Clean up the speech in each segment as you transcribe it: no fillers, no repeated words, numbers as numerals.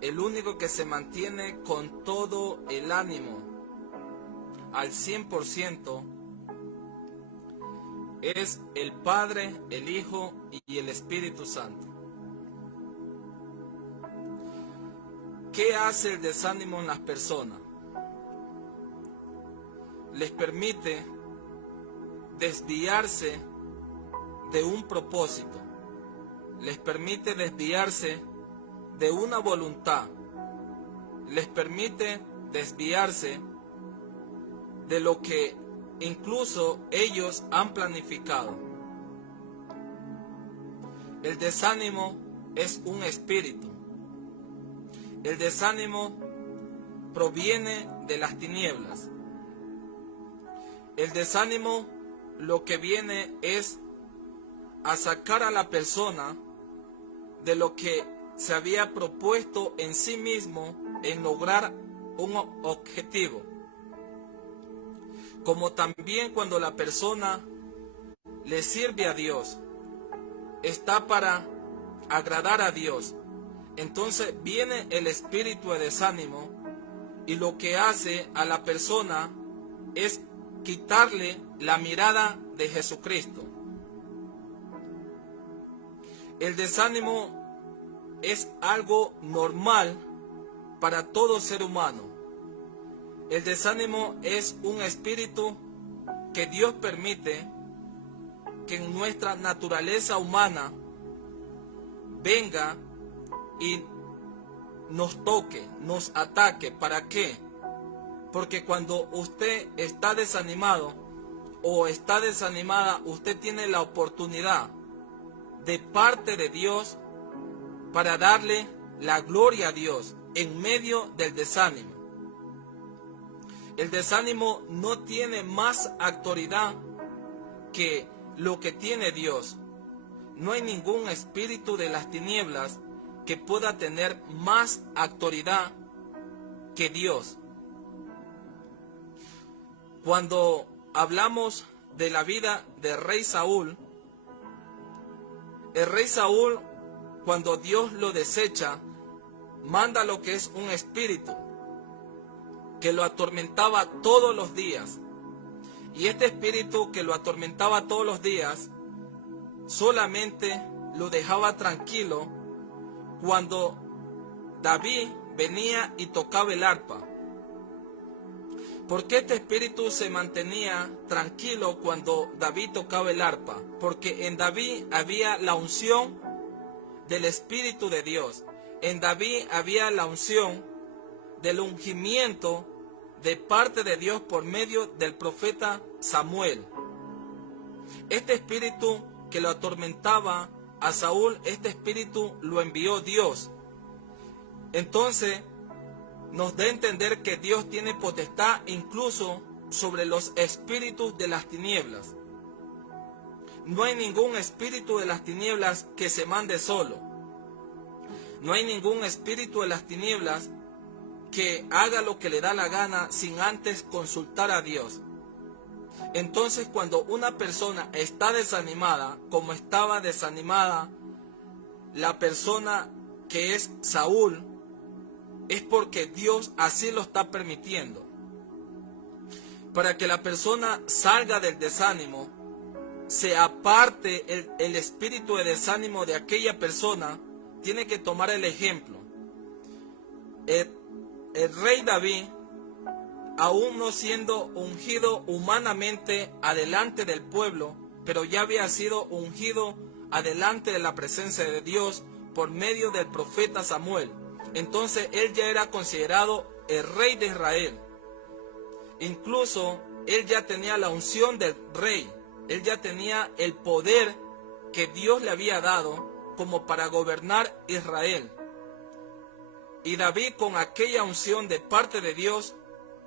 el único que se mantiene con todo el ánimo al 100% es el Padre, el Hijo y el Espíritu Santo. ¿Qué hace el desánimo en las personas? Les permite desviarse de un propósito, les permite desviarse de una voluntad, les permite desviarse de lo que incluso ellos han planificado. El desánimo es un espíritu. El desánimo proviene de las tinieblas. El desánimo lo que viene es a sacar a la persona de lo que se había propuesto en sí mismo en lograr un objetivo. Como también cuando la persona le sirve a Dios, está para agradar a Dios, entonces viene el espíritu de desánimo y lo que hace a la persona es quitarle la mirada de Jesucristo. El desánimo es algo normal para todo ser humano. El desánimo es un espíritu que Dios permite que en nuestra naturaleza humana venga y nos toque, nos ataque. ¿Para qué? Porque cuando usted está desanimado o está desanimada, usted tiene la oportunidad de parte de Dios para darle la gloria a Dios en medio del desánimo. El desánimo no tiene más autoridad que lo que tiene Dios. No hay ningún espíritu de las tinieblas que pueda tener más autoridad que Dios. Cuando hablamos de la vida del rey Saúl, el rey Saúl, cuando Dios lo desecha, manda lo que es un espíritu que lo atormentaba todos los días. Y este espíritu que lo atormentaba todos los días solamente lo dejaba tranquilo cuando David venía y tocaba el arpa. ¿Por qué este espíritu se mantenía tranquilo cuando David tocaba el arpa? Porque en David había la unción del Espíritu de Dios. En David había la unción del ungimiento de parte de Dios por medio del profeta Samuel. Este espíritu que lo atormentaba a Saúl, este espíritu lo envió Dios. Entonces nos da a entender que Dios tiene potestad incluso sobre los espíritus de las tinieblas. No hay ningún espíritu de las tinieblas que se mande solo. No hay ningún espíritu de las tinieblas que haga lo que le da la gana sin antes consultar a Dios. Entonces, cuando una persona está desanimada, como estaba desanimada la persona que es Saúl, es porque Dios así lo está permitiendo. Para que la persona salga del desánimo, se aparte el espíritu de desánimo de aquella persona, tiene que tomar el ejemplo. El rey David, aún no siendo ungido humanamente adelante del pueblo, pero ya había sido ungido adelante de la presencia de Dios por medio del profeta Samuel. Entonces él ya era considerado el rey de Israel. Incluso él ya tenía la unción del rey. Él ya tenía el poder que Dios le había dado como para gobernar Israel. Y David, con aquella unción de parte de Dios,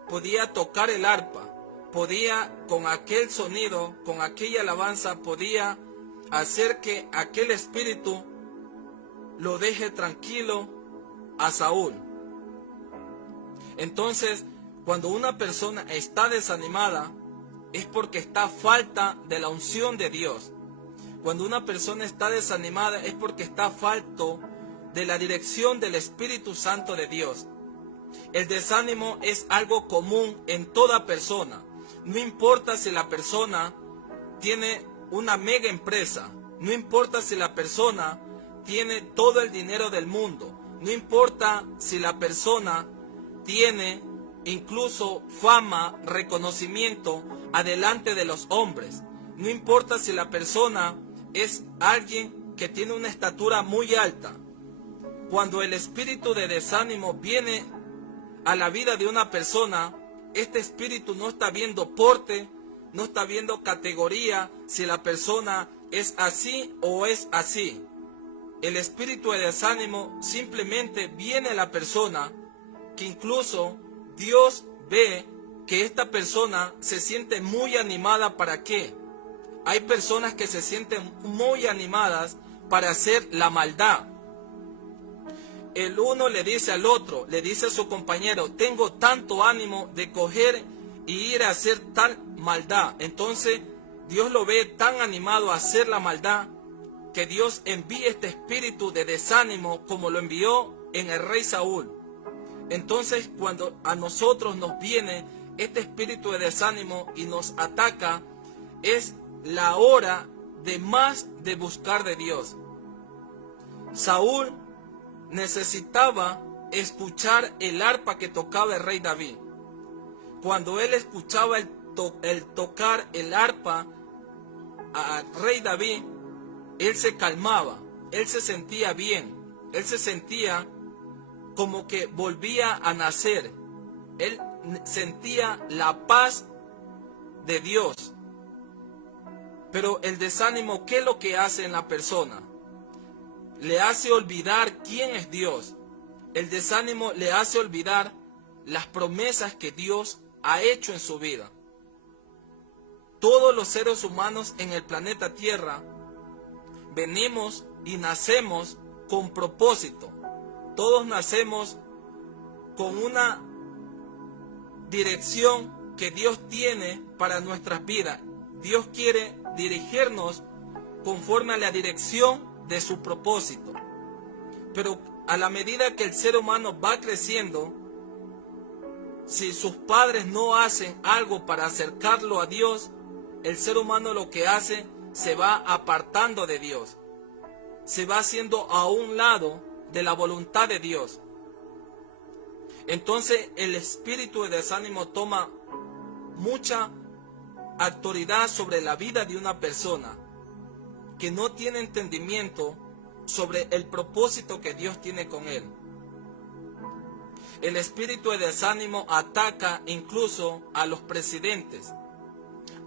podía tocar el arpa, podía con aquel sonido, con aquella alabanza, podía hacer que aquel espíritu lo deje tranquilo a Saúl. Entonces, cuando una persona está desanimada, es porque está falta de la unción de Dios. Cuando una persona está desanimada, es porque está falto de la dirección del Espíritu Santo de Dios. El desánimo es algo común en toda persona. No importa si la persona tiene una mega empresa, no importa si la persona tiene todo el dinero del mundo, no importa si la persona tiene incluso fama, reconocimiento adelante de los hombres, no importa si la persona es alguien que tiene una estatura muy alta. Cuando el espíritu de desánimo viene a la vida de una persona, este espíritu no está viendo porte, no está viendo categoría, si la persona es así o es así. El espíritu de desánimo simplemente viene a la persona, que incluso Dios ve que esta persona se siente muy animada. ¿Para qué? Hay personas que se sienten muy animadas para hacer la maldad. El uno le dice al otro, le dice a su compañero, tengo tanto ánimo de coger y ir a hacer tal maldad. Entonces Dios lo ve tan animado a hacer la maldad, que Dios envía este espíritu de desánimo como lo envió en el rey Saúl. Entonces cuando a nosotros nos viene este espíritu de desánimo y nos ataca, es la hora de más de buscar de Dios. Saúl necesitaba escuchar el arpa que tocaba el rey David. Cuando él escuchaba el tocar el arpa al rey David, él se calmaba, él se sentía bien, él se sentía como que volvía a nacer, él sentía la paz de Dios. Pero el desánimo, ¿qué es lo que hace en la persona? Le hace olvidar quién es Dios. El desánimo le hace olvidar las promesas que Dios ha hecho en su vida. Todos los seres humanos en el planeta Tierra venimos y nacemos con propósito. Todos nacemos con una dirección que Dios tiene para nuestras vidas. Dios quiere dirigirnos conforme a la dirección de su propósito. Pero a la medida que el ser humano va creciendo, si sus padres no hacen algo para acercarlo a Dios, el ser humano lo que hace, se va apartando de Dios, se va haciendo a un lado de la voluntad de Dios. Entonces el espíritu de desánimo toma mucha autoridad sobre la vida de una persona que no tiene entendimiento sobre el propósito que Dios tiene con él. El espíritu de desánimo ataca incluso a los presidentes,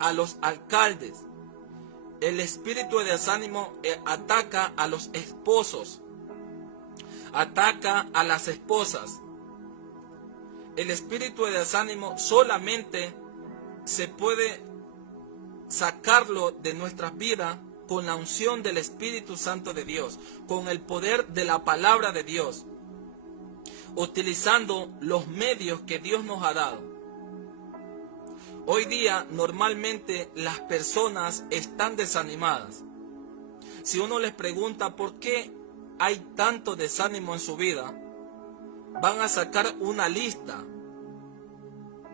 a los alcaldes. El espíritu de desánimo ataca a los esposos, ataca a las esposas. El espíritu de desánimo solamente se puede sacarlo de nuestras vidas con la unción del Espíritu Santo de Dios, con el poder de la palabra de Dios, utilizando los medios que Dios nos ha dado. Hoy día normalmente las personas están desanimadas. Si uno les pregunta por qué hay tanto desánimo en su vida, van a sacar una lista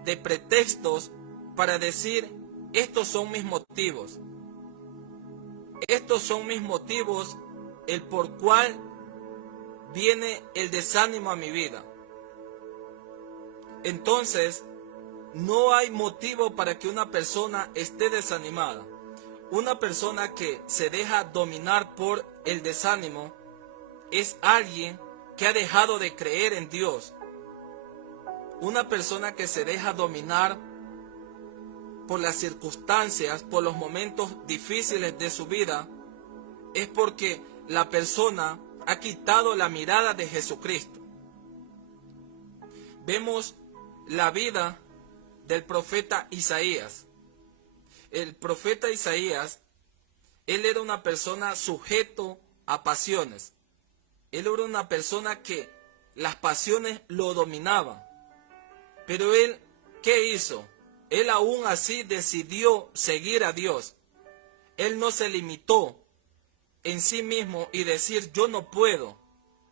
de pretextos para decir, estos son mis motivos. Estos son mis motivos, el por cual viene el desánimo a mi vida. Entonces, no hay motivo para que una persona esté desanimada. Una persona que se deja dominar por el desánimo es alguien que ha dejado de creer en Dios. Una persona que se deja dominar por las circunstancias, por los momentos difíciles de su vida, es porque la persona ha quitado la mirada de Jesucristo. Vemos la vida del profeta Isaías. El profeta Isaías, él era una persona sujeto a pasiones. Él era una persona que las pasiones lo dominaban. Pero él, ¿qué hizo? Él aún así decidió seguir a Dios. Él no se limitó en sí mismo y decir, yo no puedo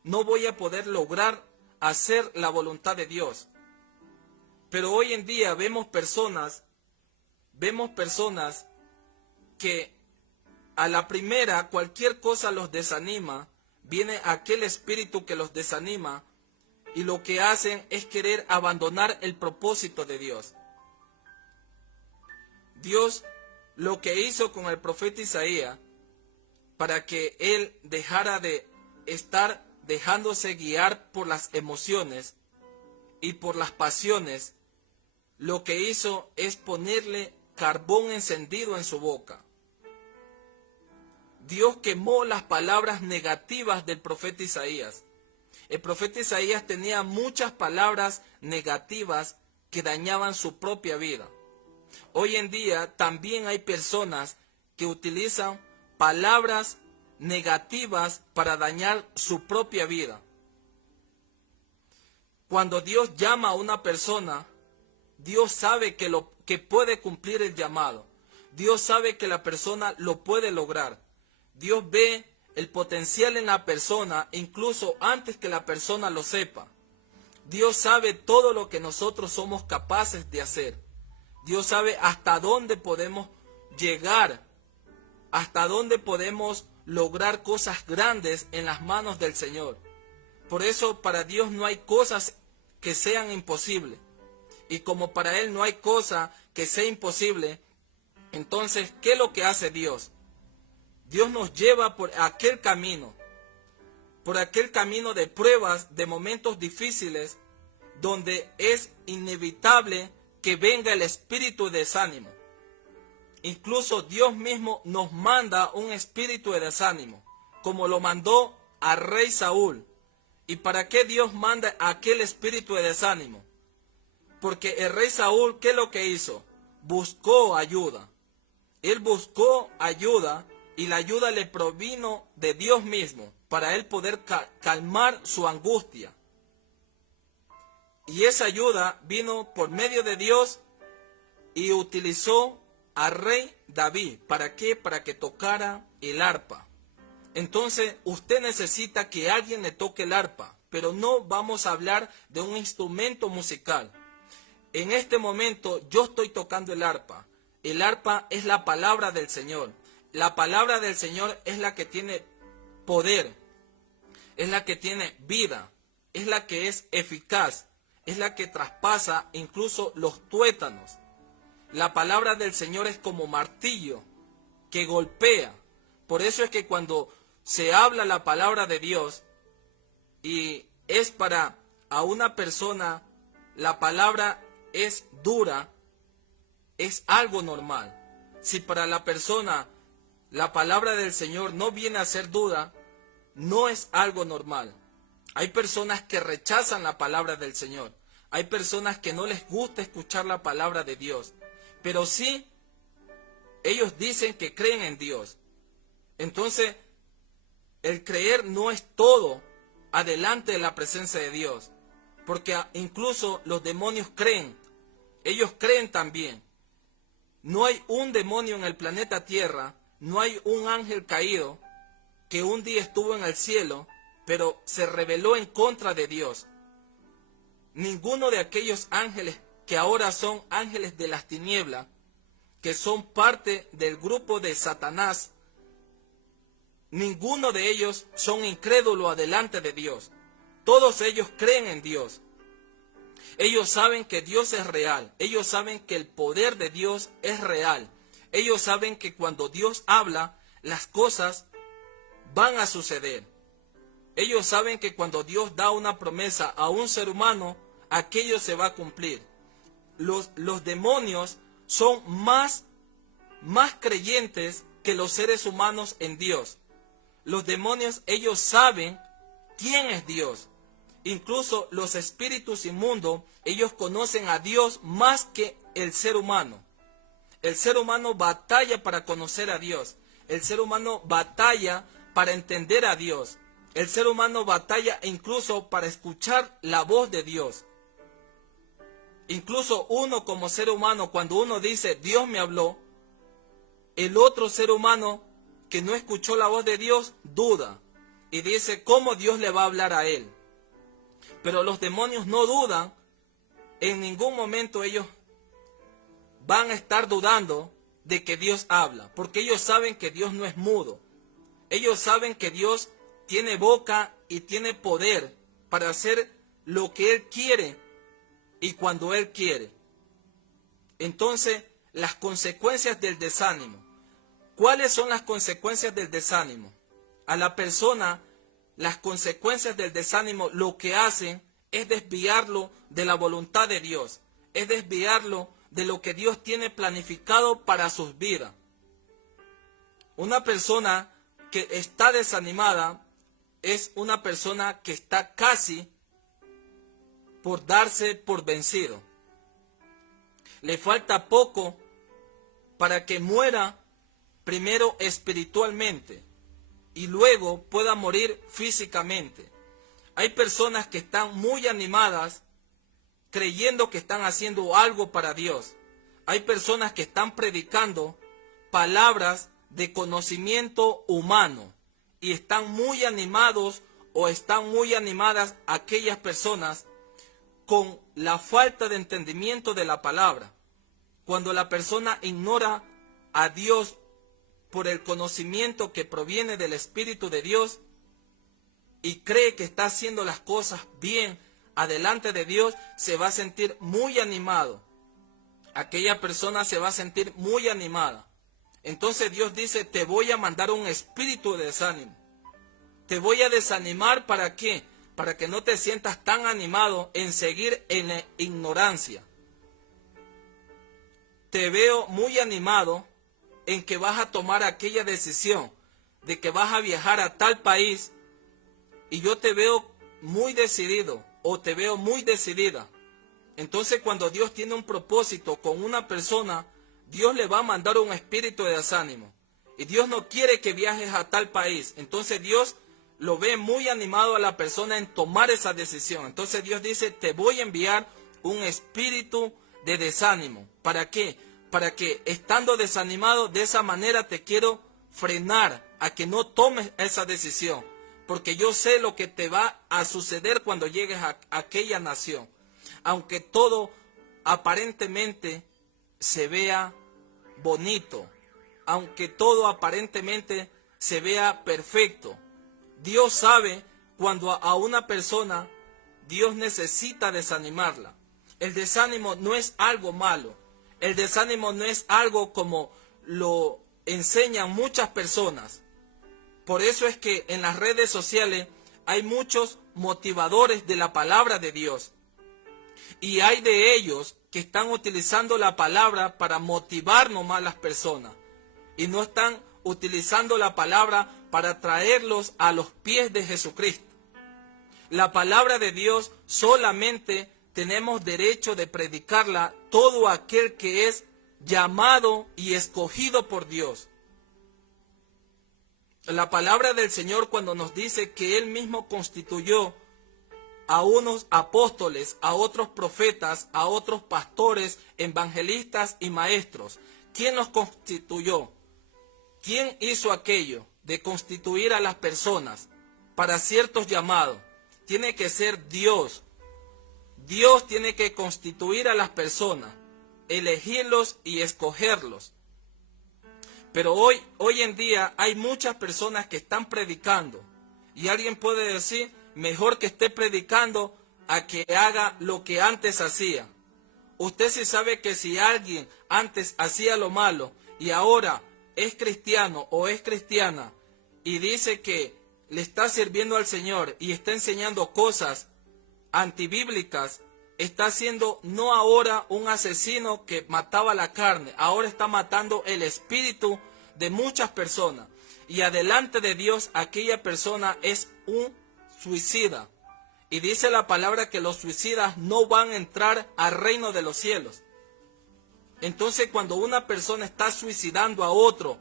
no voy a poder lograr hacer la voluntad de Dios. Pero hoy en día vemos personas que a la primera cualquier cosa los desanima, viene aquel espíritu que los desanima y lo que hacen es querer abandonar el propósito de Dios. Dios lo que hizo con el profeta Isaías para que él dejara de estar dejándose guiar por las emociones y por las pasiones, lo que hizo es ponerle carbón encendido en su boca. Dios quemó las palabras negativas del profeta Isaías. El profeta Isaías tenía muchas palabras negativas que dañaban su propia vida. Hoy en día también hay personas que utilizan palabras negativas para dañar su propia vida. Cuando Dios llama a una persona, Dios sabe que puede cumplir el llamado. Dios sabe que la persona lo puede lograr. Dios ve el potencial en la persona incluso antes que la persona lo sepa. Dios sabe todo lo que nosotros somos capaces de hacer. Dios sabe hasta dónde podemos llegar, hasta dónde podemos lograr cosas grandes en las manos del Señor. Por eso para Dios no hay cosas que sean imposibles. Y como para Él no hay cosa que sea imposible, entonces, ¿qué es lo que hace Dios? Dios nos lleva por aquel camino de pruebas, de momentos difíciles, donde es inevitable que venga el espíritu de desánimo. Incluso Dios mismo nos manda un espíritu de desánimo, como lo mandó al rey Saúl. ¿Y para qué Dios manda aquel espíritu de desánimo? Porque el rey Saúl, ¿qué es lo que hizo? Buscó ayuda. Él buscó ayuda y la ayuda le provino de Dios mismo para él poder calmar su angustia. Y esa ayuda vino por medio de Dios y utilizó al rey David. ¿Para qué? Para que tocara el arpa. Entonces usted necesita que alguien le toque el arpa, pero no vamos a hablar de un instrumento musical. En este momento yo estoy tocando el arpa. El arpa es la palabra del Señor. La palabra del Señor es la que tiene poder, es la que tiene vida, es la que es eficaz, es la que traspasa incluso los tuétanos. La palabra del Señor es como martillo que golpea. Por eso es que cuando se habla la palabra de Dios y es para a una persona, la palabra es dura, es algo normal. Si para la persona la palabra del Señor no viene a ser dura, no es algo normal. Hay personas que rechazan la palabra del Señor. Hay personas que no les gusta escuchar la palabra de Dios. Pero sí, ellos dicen que creen en Dios. Entonces, el creer no es todo adelante de la presencia de Dios. Porque incluso los demonios creen. Ellos creen también. No hay un demonio en el planeta Tierra, no hay un ángel caído que un día estuvo en el cielo, pero se rebeló en contra de Dios. Ninguno de aquellos ángeles que ahora son ángeles de las tinieblas, que son parte del grupo de Satanás, ninguno de ellos son incrédulos delante de Dios. Todos ellos creen en Dios. Ellos saben que Dios es real. Ellos saben que el poder de Dios es real. Ellos saben que cuando Dios habla, las cosas van a suceder. Ellos saben que cuando Dios da una promesa a un ser humano, aquello se va a cumplir. Los demonios son más creyentes que los seres humanos en Dios. Los demonios, ellos saben quién es Dios. Incluso los espíritus inmundos, ellos conocen a Dios más que el ser humano. El ser humano batalla para conocer a Dios. El ser humano batalla para entender a Dios. El ser humano batalla incluso para escuchar la voz de Dios. Incluso uno como ser humano, cuando uno dice Dios me habló, el otro ser humano que no escuchó la voz de Dios duda. y dice cómo Dios le va a hablar a él. Pero los demonios no dudan, en ningún momento ellos van a estar dudando de que Dios habla, porque ellos saben que Dios no es mudo. Ellos saben que Dios tiene boca y tiene poder para hacer lo que Él quiere y cuando Él quiere. Entonces, las consecuencias del desánimo. ¿Cuáles son las consecuencias del desánimo? A la persona, las consecuencias del desánimo lo que hacen es desviarlo de la voluntad de Dios, es desviarlo de lo que Dios tiene planificado para sus vidas. Una persona que está desanimada es una persona que está casi por darse por vencido. Le falta poco para que muera primero espiritualmente y luego pueda morir físicamente. Hay personas que están muy animadas creyendo que están haciendo algo para Dios. Hay personas que están predicando palabras de conocimiento humano y están muy animados o están muy animadas aquellas personas con la falta de entendimiento de la palabra. Cuando la persona ignora a Dios por el conocimiento que proviene del Espíritu de Dios y cree que está haciendo las cosas bien adelante de Dios, se va a sentir muy animado. Aquella persona se va a sentir muy animada. Entonces Dios dice, te voy a mandar un espíritu de desánimo. Te voy a desanimar, ¿para qué? Para que no te sientas tan animado en seguir en la ignorancia. Te veo muy animado en que vas a tomar aquella decisión de que vas a viajar a tal país y yo te veo muy decidido o te veo muy decidida. Entonces cuando Dios tiene un propósito con una persona, Dios le va a mandar un espíritu de desánimo. Y Dios no quiere que viajes a tal país. Entonces Dios lo ve muy animado a la persona en tomar esa decisión. Entonces Dios dice, te voy a enviar un espíritu de desánimo. ¿Para qué? Para que estando desanimado, de esa manera te quiero frenar a que no tomes esa decisión. Porque yo sé lo que te va a suceder cuando llegues a aquella nación. Aunque todo aparentemente se vea bonito, aunque todo aparentemente se vea perfecto, Dios sabe cuando a una persona Dios necesita desanimarla. El desánimo no es algo malo, el desánimo no es algo como lo enseñan muchas personas. Por eso es que en las redes sociales hay muchos motivadores de la palabra de Dios. Y hay de ellos que están utilizando la palabra para motivar nomás a las personas. Y no están utilizando la palabra para traerlos a los pies de Jesucristo. La palabra de Dios solamente tenemos derecho de predicarla todo aquel que es llamado y escogido por Dios. La palabra del Señor cuando nos dice que Él mismo constituyó a unos apóstoles, a otros profetas, a otros pastores, evangelistas y maestros. ¿Quién los constituyó? ¿Quién hizo aquello de constituir a las personas para ciertos llamados? Tiene que ser Dios. Dios tiene que constituir a las personas, elegirlos y escogerlos. Pero hoy en día hay muchas personas que están predicando. Y alguien puede decir, mejor que esté predicando a que haga lo que antes hacía. Usted sí sabe que si alguien antes hacía lo malo y ahora es cristiano o es cristiana y dice que le está sirviendo al Señor y está enseñando cosas antibíblicas, está siendo no ahora un asesino que mataba la carne, ahora está matando el espíritu de muchas personas. Y adelante de Dios aquella persona es un suicida. Y dice la palabra que los suicidas no van a entrar al reino de los cielos. Entonces cuando una persona está suicidando a otro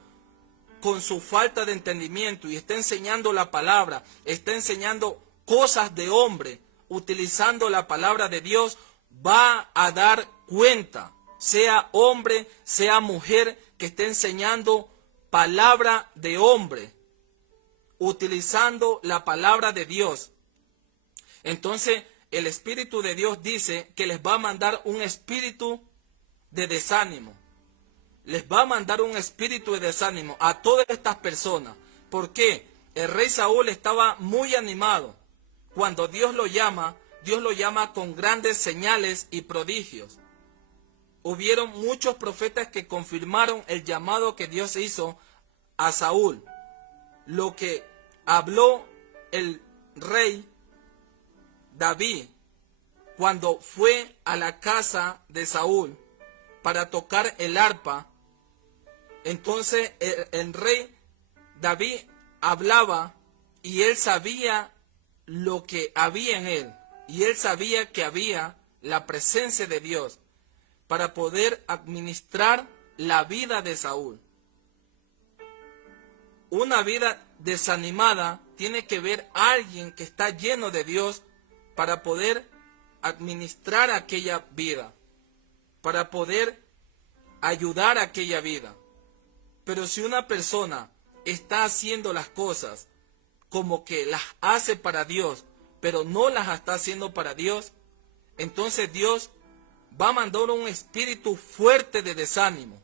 con su falta de entendimiento y está enseñando la palabra, está enseñando cosas de hombre, utilizando la palabra de Dios, va a dar cuenta, sea hombre, sea mujer, que esté enseñando palabra de hombre. utilizando la palabra de Dios. Entonces el Espíritu de Dios dice que les va a mandar un espíritu de desánimo. Les va a mandar un espíritu de desánimo a todas estas personas. ¿Por qué? El rey Saúl estaba muy animado. Cuando Dios lo llama con grandes señales y prodigios. Hubieron muchos profetas que confirmaron el llamado que Dios hizo a Saúl. Lo que habló el rey David cuando fue a la casa de Saúl para tocar el arpa. Entonces el rey David hablaba y él sabía lo que había en él. Y él sabía que había la presencia de Dios para poder administrar la vida de Saúl. Una vida desanimada tiene que ver a alguien que está lleno de Dios para poder administrar aquella vida, para poder ayudar a aquella vida. Pero si una persona está haciendo las cosas como que las hace para Dios, pero no las está haciendo para Dios, entonces Dios va a mandar un espíritu fuerte de desánimo,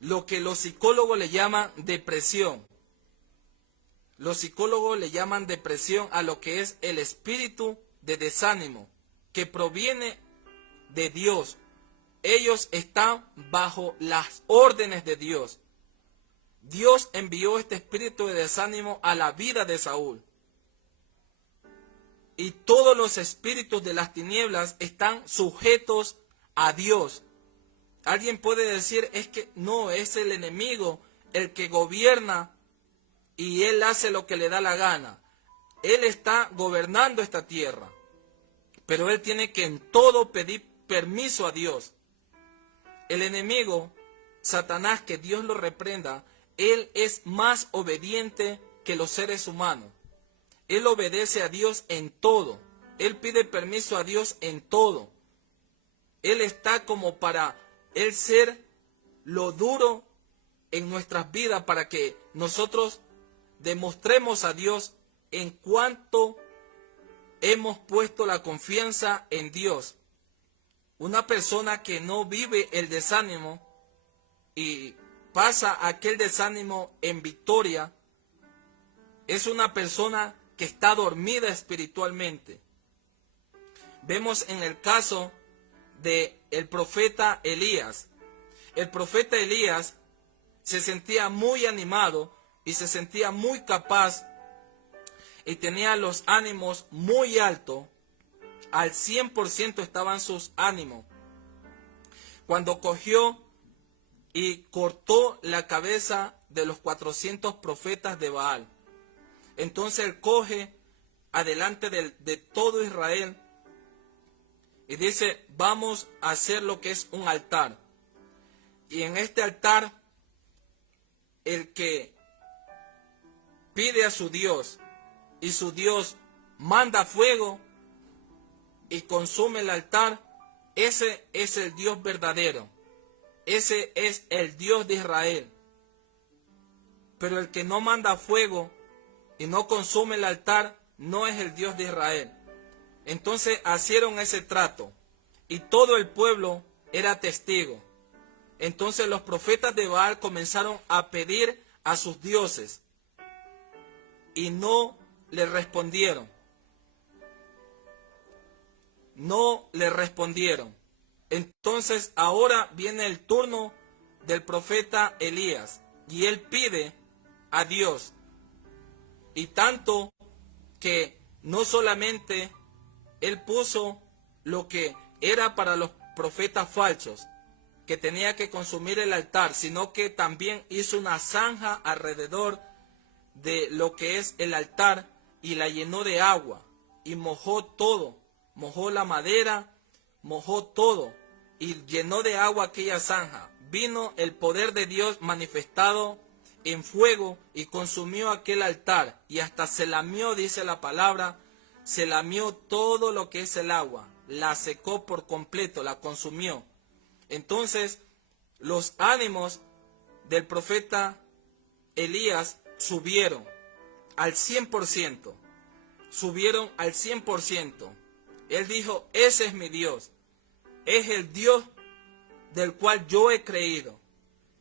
lo que los psicólogos le llaman depresión. Los psicólogos le llaman depresión a lo que es el espíritu de desánimo, que proviene de Dios. Ellos están bajo las órdenes de Dios. Dios envió este espíritu de desánimo a la vida de Saúl. Y todos los espíritus de las tinieblas están sujetos a Dios. Alguien puede decir, es que no, es el enemigo el que gobierna y él hace lo que le da la gana. Él está gobernando esta tierra, pero él tiene que en todo pedir permiso a Dios. El enemigo, Satanás, que Dios lo reprenda, él es más obediente que los seres humanos. Él obedece a Dios en todo. Él pide permiso a Dios en todo. Él está como para él ser lo duro en nuestras vidas para que nosotros demostremos a Dios en cuanto hemos puesto la confianza en Dios. Una persona que no vive el desánimo y pasa aquel desánimo en victoria, es una persona que está dormida espiritualmente. Vemos en el caso de el profeta Elías. El profeta Elías se sentía muy animado y se sentía muy capaz y tenía los ánimos muy altos. Al 100% estaban sus ánimos. Cuando cogió y cortó la cabeza de los 400 profetas de Baal. Entonces él coge adelante de todo Israel y dice, vamos a hacer lo que es un altar. Y en este altar, el que pide a su Dios y su Dios manda fuego y consume el altar, ese es el Dios verdadero. Ese es el Dios de Israel. Pero el que no manda fuego y no consume el altar, no es el Dios de Israel. Entonces hicieron ese trato y todo el pueblo era testigo. Entonces los profetas de Baal comenzaron a pedir a sus dioses y no le respondieron. No le respondieron. Entonces ahora viene el turno del profeta Elías y él pide a Dios. Y tanto que no solamente él puso lo que era para los profetas falsos, que tenía que consumir el altar, sino que también hizo una zanja alrededor de lo que es el altar y la llenó de agua y mojó todo, mojó la madera, mojó todo y llenó de agua aquella zanja. Vino el poder de Dios manifestado en fuego y consumió aquel altar y hasta se lamió, dice la palabra, se lamió todo lo que es el agua, la secó por completo, la consumió. Entonces los ánimos del profeta Elías subieron al 100%. Subieron al 100%. Él dijo, ese es mi Dios. Es el Dios del cual yo he creído.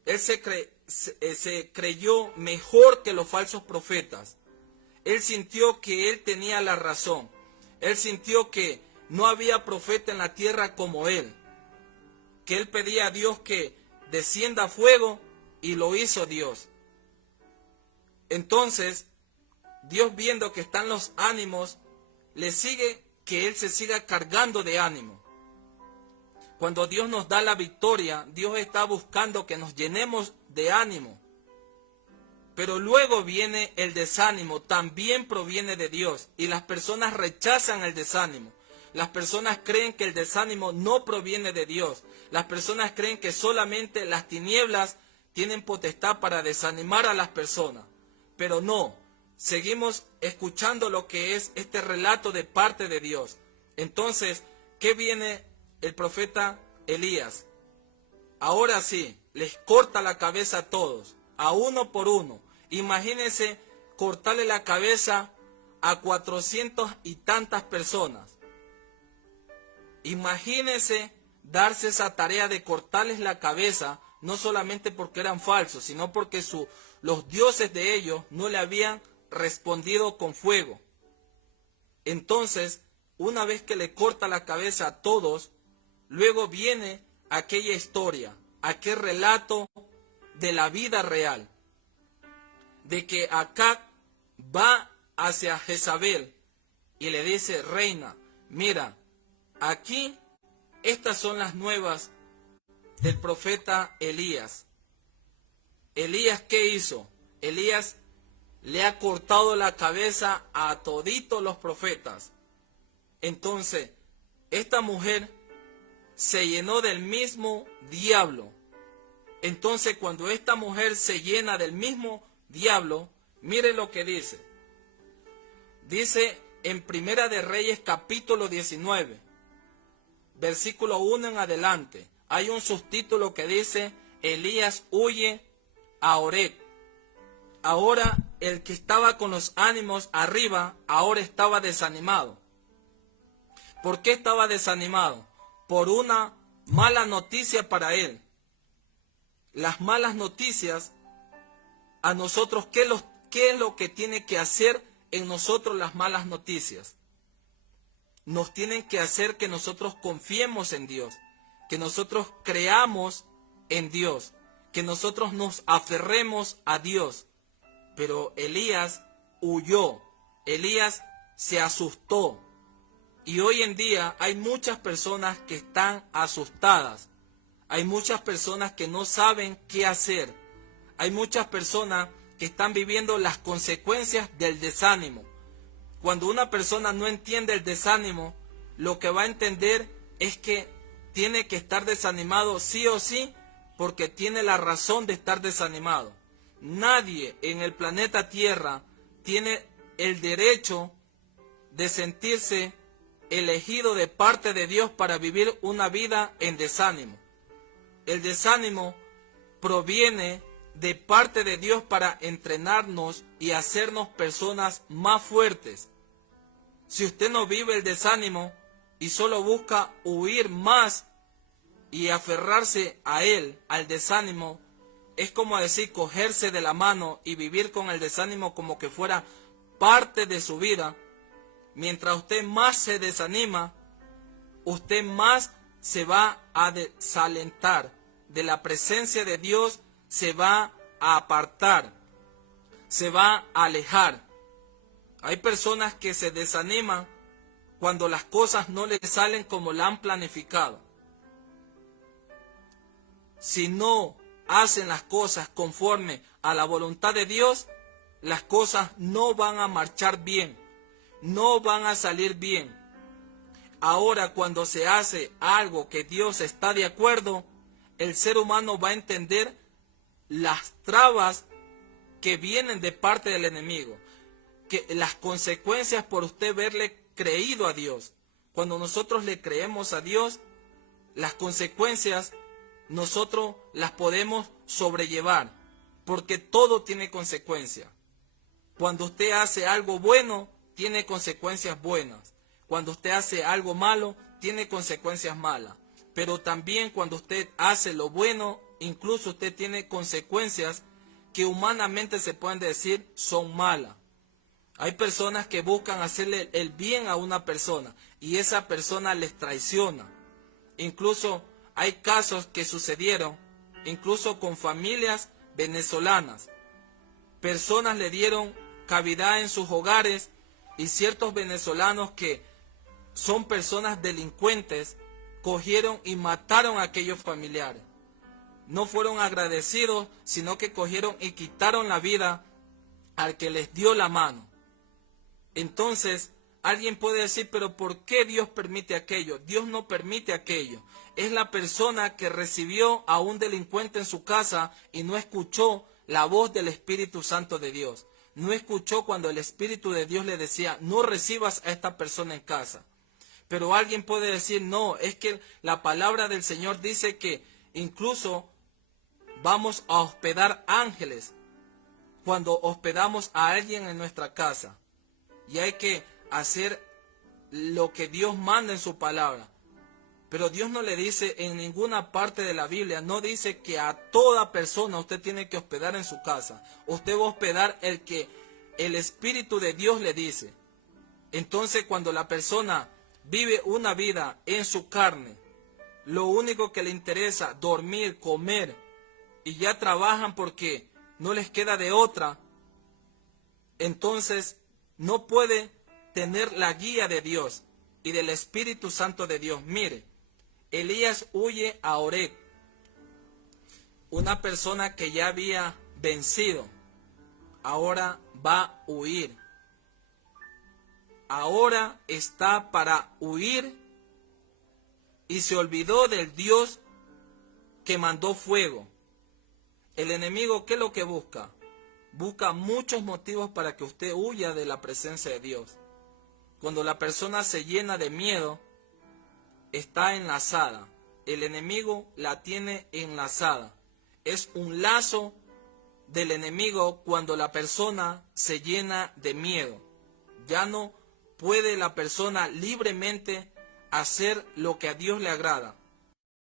Él se creyó mejor que los falsos profetas. Él sintió que él tenía la razón. Él sintió que no había profeta en la tierra como él. Que él pedía a Dios que descienda fuego y lo hizo Dios. Entonces, Dios, viendo que están los ánimos, le sigue que él se siga cargando de ánimo. Cuando Dios nos da la victoria, Dios está buscando que nos llenemos de ánimo. Pero luego viene el desánimo, también proviene de Dios. Y las personas rechazan el desánimo. Las personas creen que el desánimo no proviene de Dios. Las personas creen que solamente las tinieblas tienen potestad para desanimar a las personas. Pero no, seguimos escuchando lo que es este relato de parte de Dios. Entonces, ¿qué viene el profeta Elías? Ahora sí, les corta la cabeza a todos, a uno por uno. Imagínense cortarle la cabeza a 400 y tantas personas. Imagínense darse esa tarea de cortarles la cabeza, no solamente porque eran falsos, sino porque los dioses de ellos no le habían respondido con fuego. Entonces, una vez que le corta la cabeza a todos, luego viene aquella historia, aquel relato de la vida real, de que Acab va hacia Jezabel y le dice, reina, mira, aquí estas son las nuevas del profeta Elías. Elías, ¿qué hizo? Elías le ha cortado la cabeza a toditos los profetas. Entonces, esta mujer se llenó del mismo diablo. Entonces, cuando esta mujer se llena del mismo diablo, mire lo que dice. Dice en Primera de Reyes capítulo 19, versículo 1 en adelante. Hay un subtítulo que dice, Elías huye a Oreb. Ahora el que estaba con los ánimos arriba, ahora estaba desanimado. ¿Por qué estaba desanimado? Por una mala noticia para él. Las malas noticias, a nosotros, ¿qué es lo que tiene que hacer en nosotros las malas noticias? Nos tienen que hacer que nosotros confiemos en Dios, que nosotros creamos en Dios, que nosotros nos aferremos a Dios. Pero Elías huyó, Elías se asustó. Y hoy en día hay muchas personas que están asustadas. Hay muchas personas que no saben qué hacer. Hay muchas personas que están viviendo las consecuencias del desánimo. Cuando una persona no entiende el desánimo, lo que va a entender es que tiene que estar desanimado sí o sí, porque tiene la razón de estar desanimado. Nadie en el planeta Tierra tiene el derecho de sentirse elegido de parte de Dios para vivir una vida en desánimo. El desánimo proviene de parte de Dios para entrenarnos y hacernos personas más fuertes. Si usted no vive el desánimo y solo busca huir más y aferrarse a él, al desánimo, es como decir cogerse de la mano y vivir con el desánimo como que fuera parte de su vida. Mientras usted más se desanima, usted más se va a desalentar de la presencia de Dios, se va a apartar, se va a alejar. Hay personas que se desaniman cuando las cosas no les salen como la han planificado. Si no hacen las cosas conforme a la voluntad de Dios, las cosas no van a marchar bien, no van a salir bien. Ahora, cuando se hace algo que Dios está de acuerdo, el ser humano va a entender las trabas que vienen de parte del enemigo, que las consecuencias por usted verle creído a Dios. Cuando nosotros le creemos a Dios, las consecuencias nosotros las podemos sobrellevar, porque todo tiene consecuencia. Cuando usted hace algo bueno, tiene consecuencias buenas. Cuando usted hace algo malo, tiene consecuencias malas. Pero también cuando usted hace lo bueno, incluso usted tiene consecuencias que humanamente se pueden decir son malas. Hay personas que buscan hacerle el bien a una persona y esa persona les traiciona. Incluso hay casos que sucedieron, incluso con familias venezolanas. Personas le dieron cavidad en sus hogares y ciertos venezolanos que son personas delincuentes cogieron y mataron a aquellos familiares. No fueron agradecidos, sino que cogieron y quitaron la vida al que les dio la mano. Entonces, alguien puede decir, pero ¿por qué Dios permite aquello? Dios no permite aquello. Es la persona que recibió a un delincuente en su casa y no escuchó la voz del Espíritu Santo de Dios. No escuchó cuando el Espíritu de Dios le decía, no recibas a esta persona en casa. Pero alguien puede decir, no, es que la palabra del Señor dice que incluso vamos a hospedar ángeles cuando hospedamos a alguien en nuestra casa. Y hay que hacer lo que Dios manda en su palabra. Pero Dios no le dice en ninguna parte de la Biblia, no dice que a toda persona usted tiene que hospedar en su casa. Usted va a hospedar el que el Espíritu de Dios le dice. Entonces, cuando la persona vive una vida en su carne, lo único que le interesa, dormir, comer, y ya trabajan porque no les queda de otra, entonces no puede tener la guía de Dios y del Espíritu Santo de Dios. Mire, Elías huye a Oreb, una persona que ya había vencido, ahora va a huir. Ahora está para huir y se olvidó del Dios que mandó fuego. El enemigo, ¿qué es lo que busca? Busca muchos motivos para que usted huya de la presencia de Dios. Cuando la persona se llena de miedo, está enlazada. El enemigo la tiene enlazada. Es un lazo del enemigo cuando la persona se llena de miedo. Ya no puede la persona libremente hacer lo que a Dios le agrada.